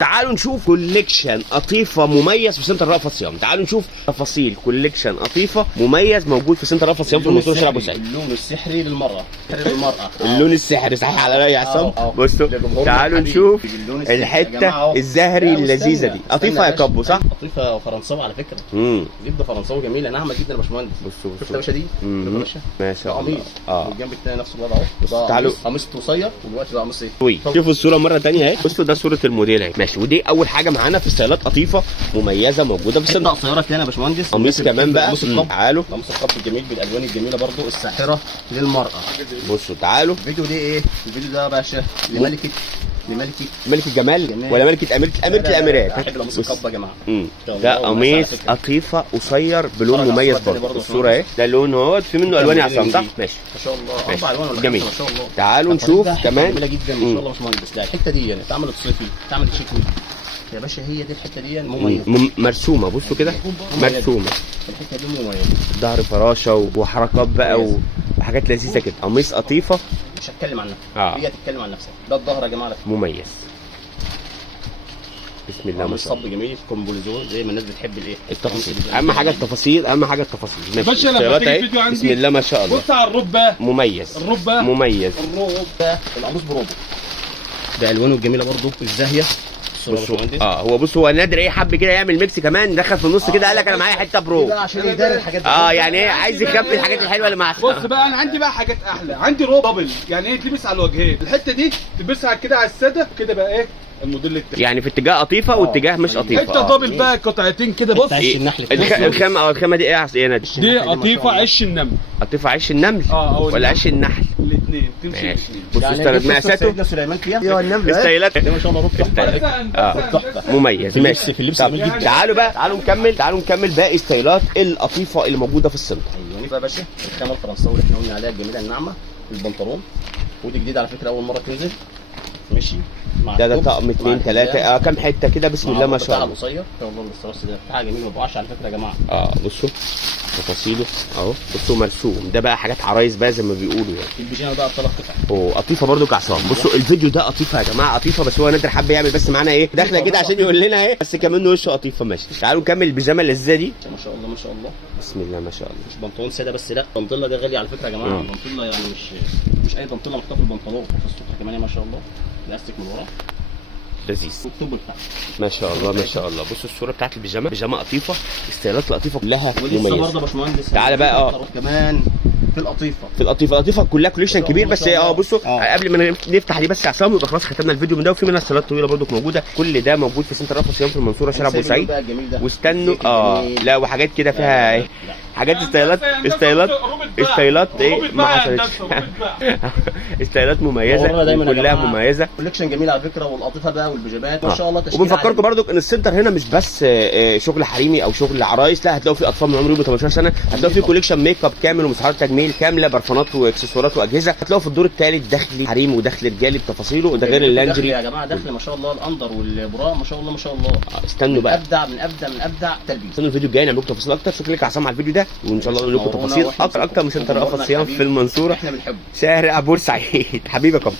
تعالوا نشوف كوليكشن قطيفه مميز في سنتر رأفت صيام. تعالوا نشوف تفاصيل كوليكشن قطيفه مميز موجود في سنتر رأفت صيام في المنصوره شارع بورسعيد. اللون السحري للمراه، اللون السحري صحيح على رأي عصام. بصوا تعالوا نشوف الحته الزهري اللذيذه دي. قطيفه يا كابو صح؟ قطيفه فرنساوي على فكره. جبده فرنساوي جميله ناعمه جدا يا باشمهندس. بصوا شفت يا باشا دي؟ يا باشا ما شاء الله. والجنب الثاني نفس الوضع اهو. تعالوا قميص قصير ودلوقتي بقى قميص ايه؟ شوفوا الصوره مره ثانيه اهي. بصوا ده صوره الموديل اهي ماشي. ودي اول حاجه معانا في ستايلات قطيفه مميزه موجوده في السنتر. قصيره ثانيه يا باشمهندس. قميص كمان بقى. تعالوا قميص القط الجميل بالالوان الجميله برضو الساحره للمراه. بصوا تعالوا. الفيديو ده ايه؟ الفيديو ده يا باشا لملكه ملكة جمال ولا ملكة أميرة الأميرات؟ بحب القميص القبة يا جماعة. ده قميص قطيفة قصير بلون مميز برضه. الصورة اهي ده لون اهوت في منه ألوان يا عصام صح؟ ماشي ما شاء الله. 4 ألوان ولا جميل. ما شاء الله. تعالوا نشوف كمان. جميلة جدا ما شاء الله يا باشمهندس. ده الحتة دي يعني اتعملت صيفي اتعملت شتوي يا باشا. هي دي الحتة دي مميزة مرسومة. بصوا كده مرسومة. الحتة دي مميزة. ظهر فراشة وحركات بقى وحاجات لذيذة كده. قميص قطيفة مش هتكلم عن نفسها. هي تتكلم عن نفسها. ده الظهر يا جماعة مميز. بسم الله ما شاء الله. صب جميل كومبوليزون زي ما الناس بتحب الايه التفاصيل. اهم حاجه التفاصيل. اهم حاجه التفاصيل. باشا لما تيجي فيديو عندي بسم الله ما شاء الله. بص على الربه مميز. الربه مميز. الربه القميص بروبو ده الوانه الجميله برضو الزاهيه. هو بص هو نادر ايه حب كده يعمل ميكس كمان دخل في النص كده قال لك انا معايا حته برو عشان يداري الحاجات دي. يعني ايه عايز يخفي الحاجات الحلوه اللي معاه. بص بقى انا عندي بقى حاجات احلى. عندي روب دبل يعني ايه تلبس على الوجهين. الحته دي تلبسها كده على الساده كده بقى ايه الموديل التاني يعني في اتجاه قطيفه واتجاه مش قطيفه. حته دبل بقى قطعتين كده. بص الخامه دي ايه يا حسين؟ دي قطيفه عش النمل. قطيفه عش النمل ولا عش النحل؟ الاثنين تمشي الاثنين. بصوا استلت مقاساته. سيدنا سليمان فيها ايوه النمل ستايلات ما شاء الله روب مميز ماشي. تعالوا بقى تعالوا نكمل باقي ستايلات القطيفه اللي موجوده في السنتر. ايوه بقى يا باشا الخامه الفرنساوي اللي احنا قلنا عليها الجميله الناعمه. البنطلون ودي جديد على فكره اول مره تنزل ماشي. ده طقم 2 3 كام حته كده بسم الله ما شاء الله. قصير ان شاء الله الاستراس ده حاجه جميله ما بقعش على فكره يا جماعه. بصوا تفاصيله اهو. بصوا مرسوم. ده بقى حاجات عرايس بقى زي ما بيقولوا يعني. البيجامه بقى 3 قطع. قطيفه برده كعصام. بصوا الفيديو ده قطيفه يا جماعه قطيفه. بس هو نادر حب يعمل بس معانا ايه داخله كده عشان يقول لنا ايه بس كمان وشه قطيفه ماشي. تعالوا نكمل البيجامه اللذيذه دي. ما شاء الله ما شاء الله. بسم الله ما شاء الله. مش بنطلون ساده بس لا بنطله ده غالي على فكره يا جماعه. بنطله يعني مش اي بنطله محطوطه في البنطلون. في السطح كمان ما شاء الله. الاستيك من ورا لذيذ. الطوب بتاعها ما شاء الله ما شاء الله. بصوا الصوره بتاعت البيجامه. بيجامه قطيفه. ستايلات القطيفه كلها مميزه. برضه يا باشمهندس تعالى بقى كمان في القطيفه كلها كوليكشن كبير. بس بصوا قبل ما نفتح دي بس يا عصام يبقى خلاص ختمنا الفيديو من ده. وفي منها ستايلات طويله برده موجوده. كل ده موجود في سنتر رأفت صيام في المنصوره شارع بورسعيد. واستنوا لا وحاجات كده فيها ايه حاجات ستايلات ايه ما حصلتش. ستايلات مميزه كلها مميزه. كوليكشن جميل على فكره. والقطيفه بقى والبيجامات ما شاء الله. وبنفكركم برضو ان السنتر هنا مش بس شغل حريمي او شغل عرايس. لا هتلاقوا في اطفال من عمر 18 سنه. هتلاقوا في كوليكشن ميك اب كامل ومسحات تجميل كامله برفانات واكسسوارات واجهزه. هتلاقوا في الدور الثالث دخلي حريمي ودخل رجالي بتفاصيله. وده غير اللانجري يا جماعه. دخل ما شاء الله الاندر والبراء ما شاء الله ما شاء الله. استنوا بقى من ابدع تلبيس. استنوا الفيديو الجاي نعمل لكم تفاصيل اكتر. شكرا لك يا عصام على الفيديو ده وان شاء الله نقول لكم تفاصيل اكتر من سنتر رأفت صيام في المنصوره احنا بنحبه شارع بورسعيد. حبيبكم.